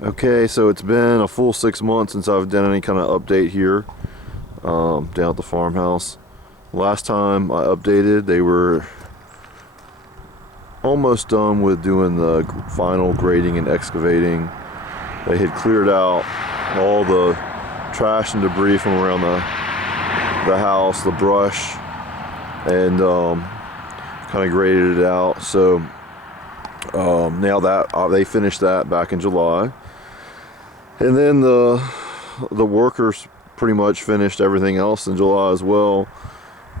Okay, so it's been a full 6 months since I've done any kind of update here down at the farmhouse. Last time I updated, they were almost done with doing the final grading and excavating. They had cleared out all the trash and debris from around the house, the brush, and kind of graded it out. So now that they finished that back in July. And then the workers pretty much finished everything else in July as well.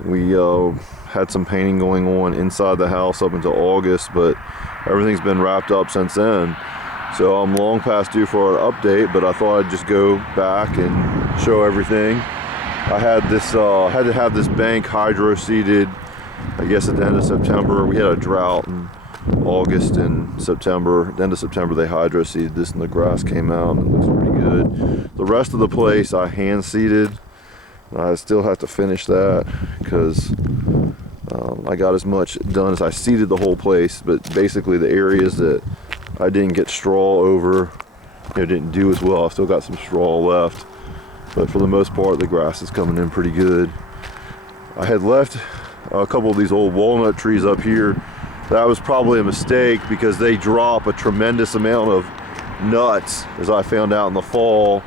We had some painting going on inside the house up until August, but everything's been wrapped up since then. So I'm long past due for an update, but I thought I'd just go back and show everything. I had this had to have this bank hydro seeded, I guess, at the end of September. We had a drought in August and September. At the end of September they hydro seeded this and the grass came out and it looks pretty good. The rest of the place I hand seeded. I still have to finish that because I got as much done as I seeded the whole place, but basically the areas that I didn't get straw over, didn't do as well. I still got some straw left, but for the most part the grass is coming in pretty good. I had left a couple of these old walnut trees up here. That was probably a mistake because they drop a tremendous amount of nuts, as I found out in the fall,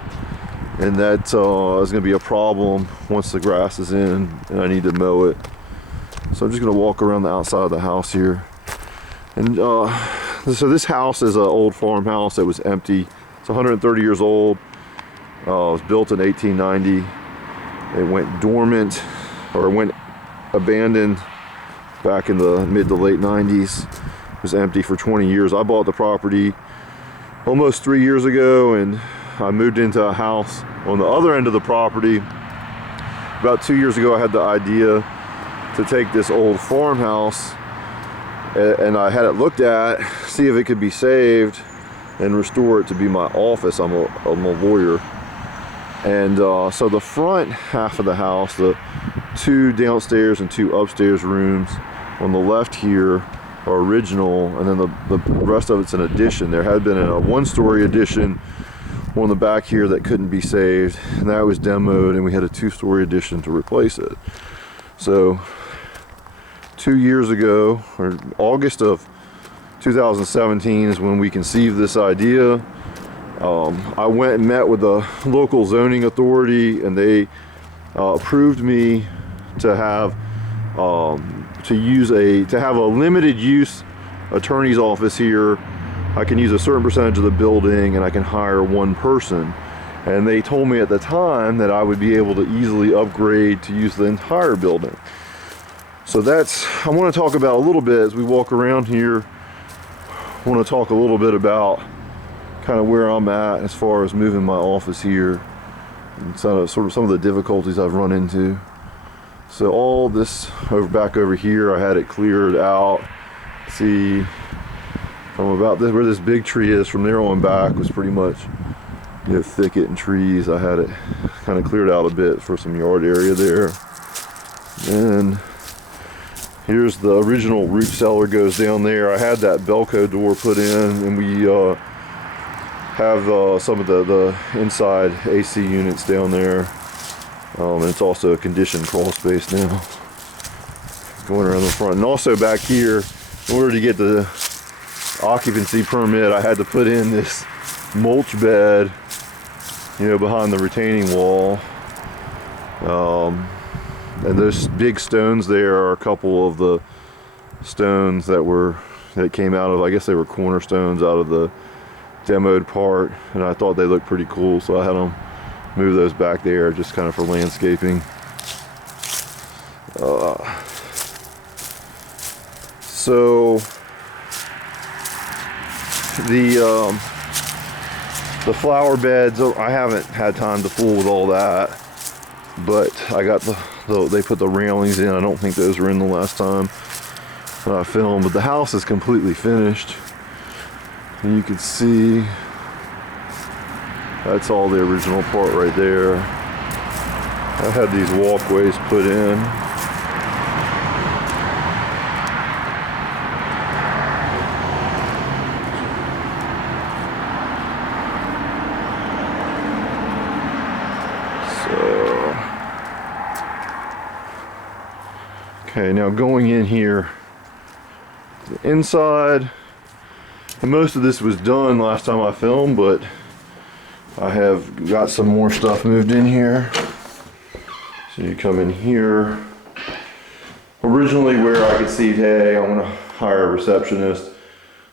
and that is going to be a problem once the grass is in and I need to mow it. So I'm just going to walk around the outside of the house here. And so this house is an old farmhouse that was empty. It's 130 years old. It was built in 1890. It went dormant, or went abandoned back in the mid to late 90s. It was empty for 20 years. I bought the property almost 3 years ago, and I moved into a house on the other end of the property. About 2 years ago I had the idea to take this old farmhouse and I had it looked at, see if it could be saved and restore it to be my office. I'm a lawyer. And so the front half of the house, the 2 downstairs and 2 upstairs rooms on the left here are original, and then the rest of it's an addition. There had been a 1-story addition on the back here that couldn't be saved, and that was demoed, and we had a 2-story addition to replace it. So 2 years ago, or August of 2017 is when we conceived this idea. I went and met with the local zoning authority, and they approved me to have a limited use attorney's office here. I can use a certain percentage of the building and I can hire 1 person. And they told me at the time that I would be able to easily upgrade to use the entire building. So I want to talk about a little bit as we walk around here. I want to talk a little bit about kind of where I'm at as far as moving my office here and sort of some of the difficulties I've run into. So all this back over here, I had it cleared out. See, from about this, where this big tree is, from there on back was pretty much, thicket and trees. I had it kind of cleared out a bit for some yard area there. And here's the original root cellar goes down there. I had that Belco door put in, and we have some of the inside AC units down there. And it's also a conditioned crawl space now. Going around the front. And also back here, in order to get the occupancy permit, I had to put in this mulch bed, behind the retaining wall. And those big stones there are a couple of the stones that came out of, I guess they were cornerstones out of the demoed part, and I thought they looked pretty cool, so I had them move those back there just kind of for landscaping. So the flower beds, I haven't had time to fool with all that, but I got they put the railings in. I don't think those were in the last time that I filmed, but the house is completely finished, and you can see that's all the original part right there. I had these walkways put in. Okay, now going in here, the inside, and most of this was done last time I filmed, but I have got some more stuff moved in here. So you come in here. Originally where I could see, hey, I want to hire a receptionist,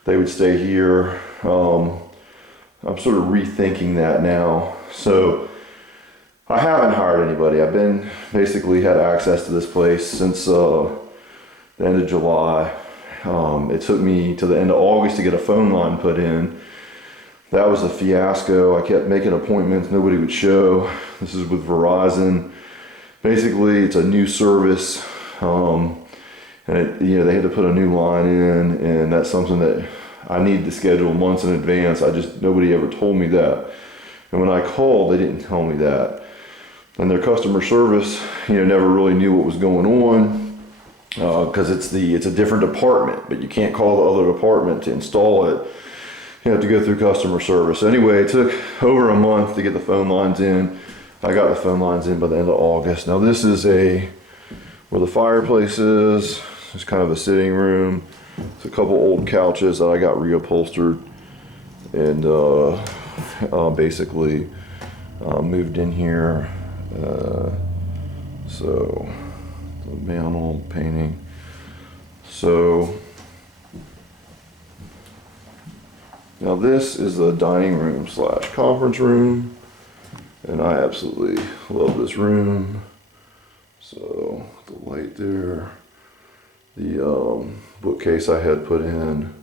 they would stay here. I'm sort of rethinking that now. So I haven't hired anybody. I've been basically had access to this place since the end of July. It took me to the end of August to get a phone line put in. That was a fiasco. I kept making appointments, nobody would show. This is with Verizon. Basically, it's a new service, and they had to put a new line in, and that's something that I need to schedule months in advance. Nobody ever told me that. And when I called, they didn't tell me that. And their customer service, never really knew what was going on, because it's a different department, but you can't call the other department to install it. You have to go through customer service. Anyway, it took over a month to get the phone lines in. I got the phone lines in by the end of August. Now this is where the fireplace is. It's kind of a sitting room. It's a couple old couches that I got reupholstered and basically moved in here. So the mantle painting. So now this is the dining room / conference room, and I absolutely love this room. So the light there, the bookcase I had put in,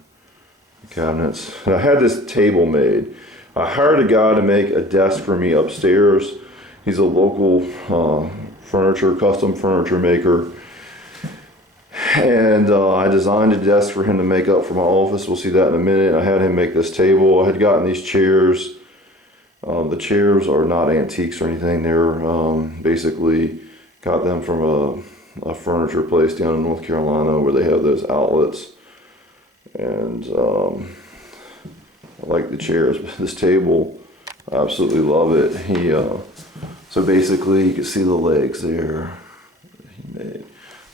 the cabinets, and I had this table made. I hired a guy to make a desk for me upstairs. He's a local custom furniture maker. And I designed a desk for him to make up for my office. We'll see that in a minute. I had him make this table. I had gotten these chairs. The chairs are not antiques or anything. They're basically got them from a furniture place down in North Carolina where they have those outlets. And I like the chairs, but this table, I absolutely love it. So basically you can see the legs there he made.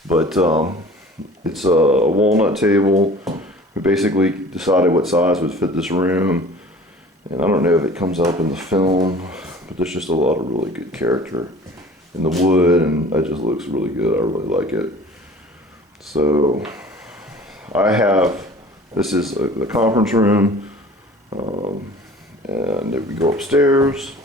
But it's a walnut table. We basically decided what size would fit this room. And I don't know if it comes up in the film, but there's just a lot of really good character in the wood, and it just looks really good. I really like it. So this is the conference room, and if we go upstairs,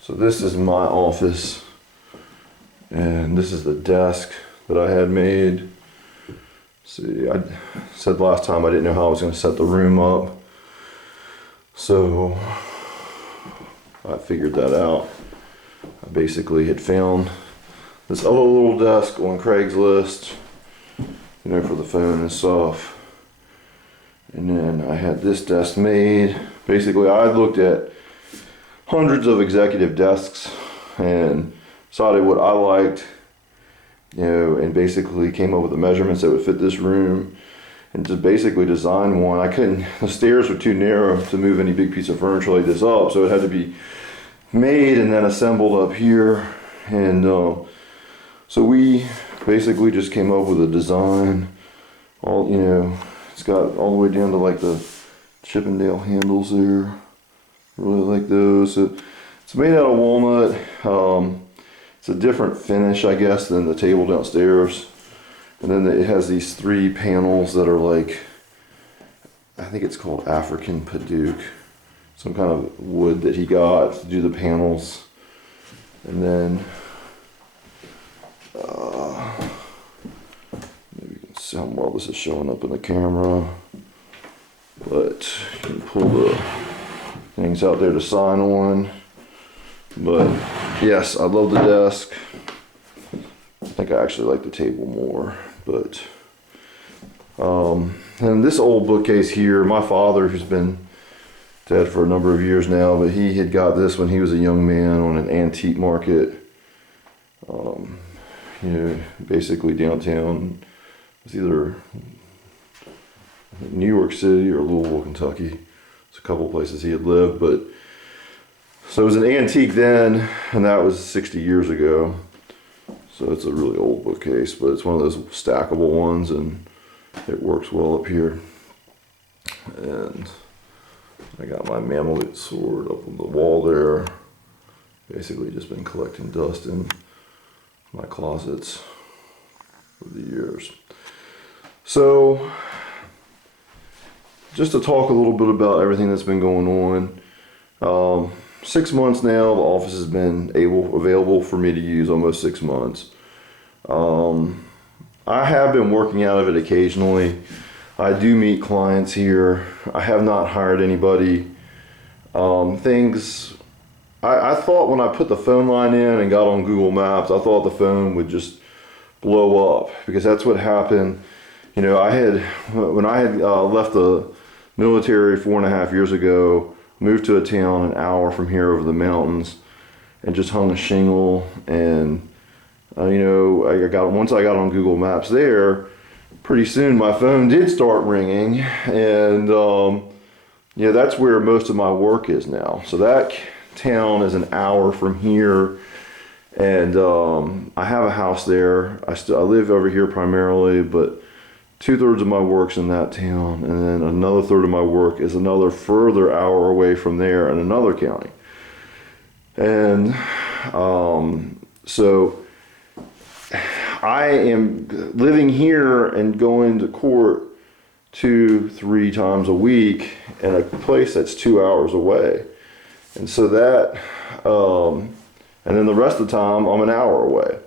so this is my office, and this is the desk that I had made. See, I said last time I didn't know how I was going to set the room up, so I figured that out. I basically had found this other little desk on Craigslist, for the phone and stuff. And then I had this desk made. Basically, I looked at hundreds of executive desks and decided what I liked, and basically came up with the measurements that would fit this room, and just basically designed one. The stairs were too narrow to move any big piece of furniture like this up, so it had to be made and then assembled up here. And so we basically just came up with a design. It's got all the way down to like the Chippendale handles there. Really like those. So it's made out of walnut. It's a different finish, I guess, than the table downstairs. And then it has these 3 panels that are like, I think it's called African Paduke. Some kind of wood that he got to do the panels. And then, maybe you can see how well this is showing up in the camera. But you can pull the things out there to sign on. But yes, I love the desk. I think I actually like the table more. But and this old bookcase here, my father, who's been dead for a number of years now, but he had got this when he was a young man on an antique market. Basically downtown. It's either New York City or Louisville, Kentucky. It's a couple places he had lived, but so it was an antique then, and that was 60 years ago. So it's a really old bookcase, but it's one of those stackable ones, and it works well up here. And I got my Mameluke sword up on the wall there. Basically just been collecting dust in my closets over the years. So just to talk a little bit about everything that's been going on. 6 months now, the office has been available for me to use, almost 6 months. I have been working out of it occasionally. I do meet clients here. I have not hired anybody. I thought when I put the phone line in and got on Google Maps, I thought the phone would just blow up, because that's what happened. You know, when I had left the military 4.5 years ago, moved to a town an hour from here over the mountains, and just hung a shingle. And you know, once I got on Google Maps there, pretty soon my phone did start ringing, and yeah, that's where most of my work is now. So that town is an hour from here, and I have a house there. I live over here primarily, but 2/3 of my work's in that town, and then another third of my work is another further hour away from there in another county. And so I am living here and going to court 2-3 times a week in a place that's 2 hours away. And so that, and then the rest of the time I'm an hour away.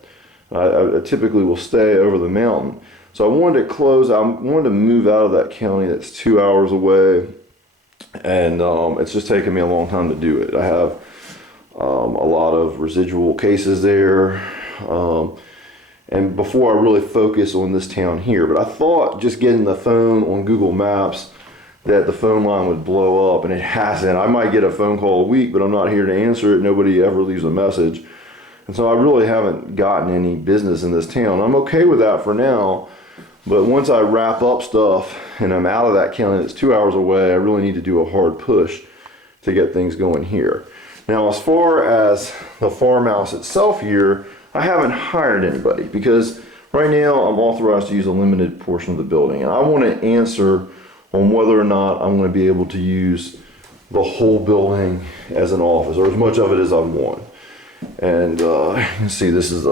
I typically will stay over the mountain. So I wanted to move out of that county that's 2 hours away, and it's just taken me a long time to do it. I have a lot of residual cases there, and before I really focus on this town here. But I thought just getting the phone on Google Maps that the phone line would blow up, and it hasn't. I might get a phone call a week, but I'm not here to answer it. Nobody ever leaves a message. And so I really haven't gotten any business in this town. I'm okay with that for now. But once I wrap up stuff and I'm out of that county that's 2 hours away, I really need to do a hard push to get things going here. Now, as far as the farmhouse itself here, I haven't hired anybody, because right now I'm authorized to use a limited portion of the building. And I want to answer on whether or not I'm going to be able to use the whole building as an office, or as much of it as I want. And you can see this is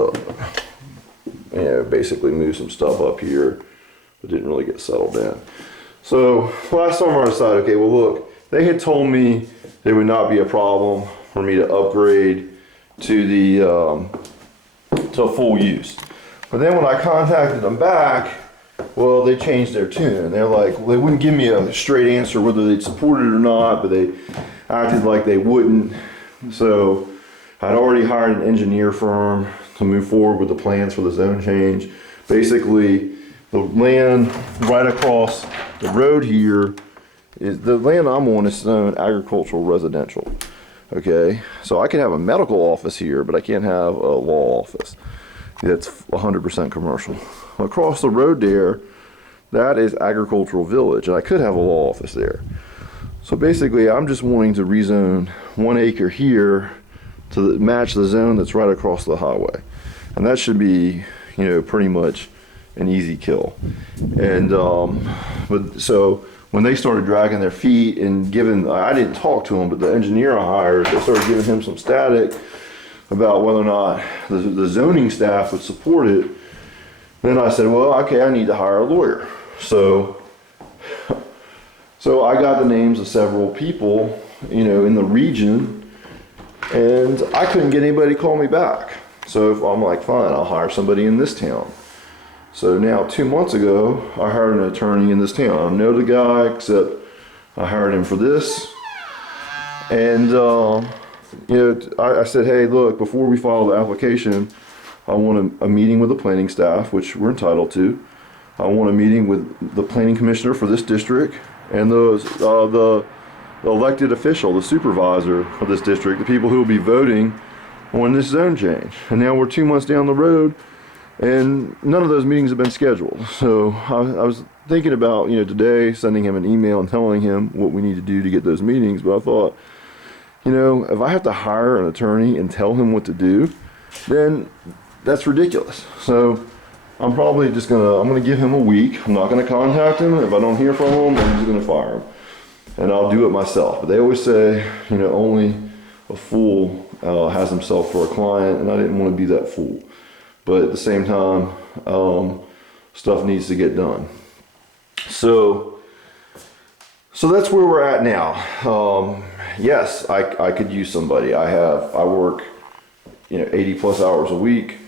basically moved some stuff up here, but didn't really get settled in. So last summer I decided, okay, well look, they had told me there would not be a problem for me to upgrade to the to full use. But then when I contacted them back, well, they changed their tune. They're like, well, they wouldn't give me a straight answer whether they'd support it or not, but they acted like they wouldn't. So I'd already hired an engineer firm to move forward with the plans for the zone change. Basically, the land right across the road here is the land I'm on is zoned agricultural residential. Okay, so I can have a medical office here, but I can't have a law office. That's 100% commercial. Across the road there, that is agricultural village, and I could have a law office there. So basically, I'm just wanting to rezone 1 acre here to match the zone that's right across the highway, and that should be, pretty much an easy kill. And but so when they started dragging their feet and I didn't talk to them, but the engineer I hired, they started giving him some static about whether or not the zoning staff would support it. Then I said, well, okay, I need to hire a lawyer. So I got the names of several people, in the region, and I couldn't get anybody to call me back. So I'm like, fine, I'll hire somebody in this town. So now 2 months ago, I hired an attorney in this town. I know the guy, except I hired him for this. And I said, hey, look, before we file the application, I want a meeting with the planning staff, which we're entitled to. I want a meeting with the planning commissioner for this district and the elected official, the supervisor of this district, the people who will be voting on this zone change. And now we're 2 months down the road, And none of those meetings have been scheduled. So I was thinking about, today sending him an email and telling him what we need to do to get those meetings. But I thought, if I have to hire an attorney and tell him what to do, then that's ridiculous. So I'm probably just I'm gonna give him a week. I'm not gonna contact him. If I don't hear from him, I'm just gonna fire him. And I'll do it myself. But they always say, only a fool has himself for a client, and I didn't want to be that fool. But at the same time, stuff needs to get done. So that's where we're at now. Yes, I could use somebody. I work, 80 plus hours a week.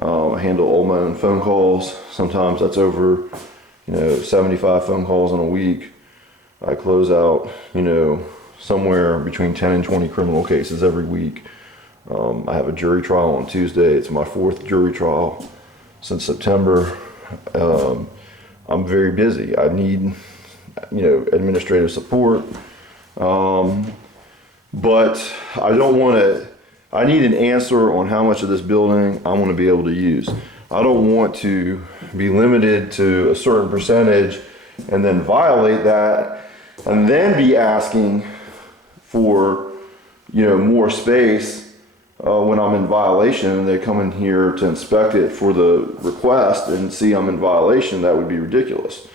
I handle all my own phone calls. Sometimes that's over, 75 phone calls in a week. I close out, somewhere between 10 and 20 criminal cases every week. I have a jury trial on Tuesday. It's my 4th jury trial since September. I'm very busy. I need, administrative support. But I don't want to, I need an answer on how much of this building I want to be able to use. I don't want to be limited to a certain percentage and then violate that and then be asking for, more space when I'm in violation, and they come in here to inspect it for the request and see I'm in violation. That would be ridiculous.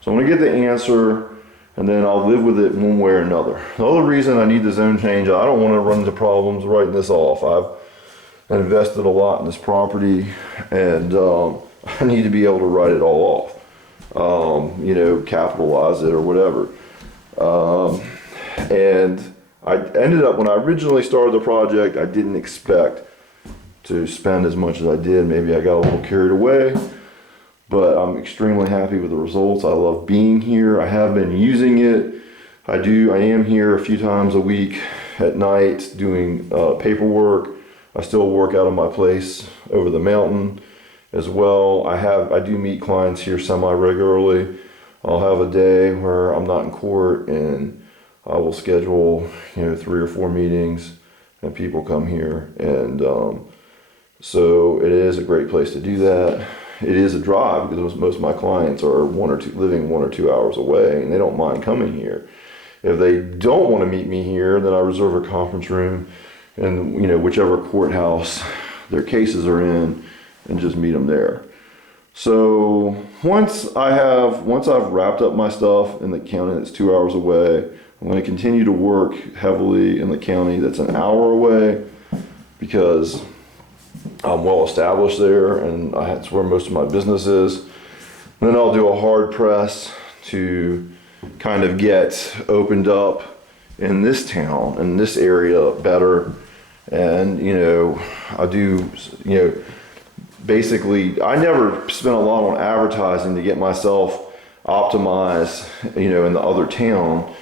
So I'm gonna get the answer, and then I'll live with it one way or another. The other reason I need the zone change, I don't want to run into problems writing this off. I've invested a lot in this property, and I need to be able to write it all off, capitalize it or whatever. And I ended up, when I originally started the project, I didn't expect to spend as much as I did. Maybe I got a little carried away, but I'm extremely happy with the results. I love being here. I have been using it. I am here a few times a week at night doing paperwork. I still work out of my place over the mountain as well. I do meet clients here semi-regularly. I'll have a day where I'm not in court, and I will schedule, 3 or 4 meetings, and people come here. And so it is a great place to do that. It is a drive because most of my clients are living 1 or 2 hours away, and they don't mind coming here. If they don't want to meet me here, then I reserve a conference room in, whichever courthouse their cases are in, and just meet them there. So once I've wrapped up my stuff in the county that's 2 hours away, I'm going to continue to work heavily in the county that's an hour away, because I'm well established there, and that's where most of my business is. Then I'll do a hard press to kind of get opened up in this town, in this area better. And, I do, basically, I never spent a lot on advertising to get myself optimized, in the other town.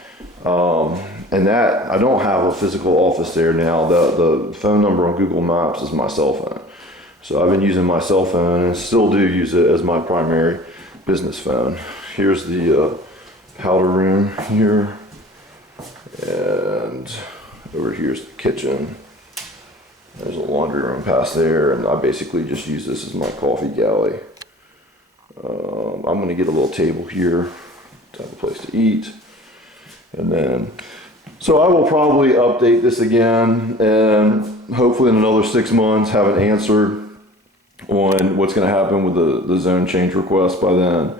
And that, I don't have a physical office there now. The phone number on Google Maps is my cell phone. So I've been using my cell phone and still do use it as my primary business phone. Here's the powder room here. And over here's the kitchen. There's a laundry room past there, and I basically just use this as my coffee galley. I'm gonna get a little table here to have a place to eat. And then, so I will probably update this again, and hopefully in another 6 months have an answer on what's going to happen with the zone change request by then.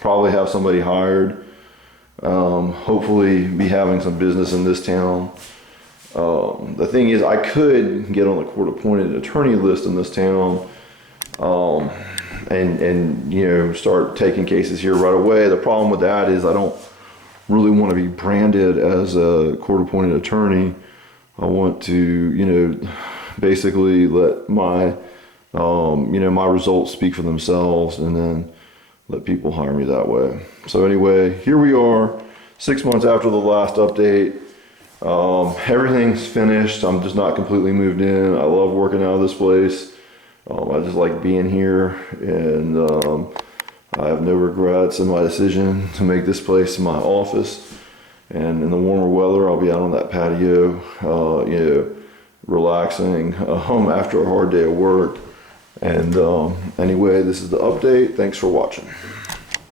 Probably have somebody hired. Hopefully be having some business in this town. The thing is, I could get on the court-appointed attorney list in this town, and start taking cases here right away. The problem with that is I don't really want to be branded as a court-appointed attorney. I want to, basically let my, my results speak for themselves, and then let people hire me that way. So anyway, here we are, 6 months after the last update. Everything's finished. I'm just not completely moved in. I love working out of this place. I just like being here, and I have no regrets in my decision to make this place my office. And in the warmer weather, I'll be out on that patio, relaxing after a hard day of work. And anyway, this is the update. Thanks for watching.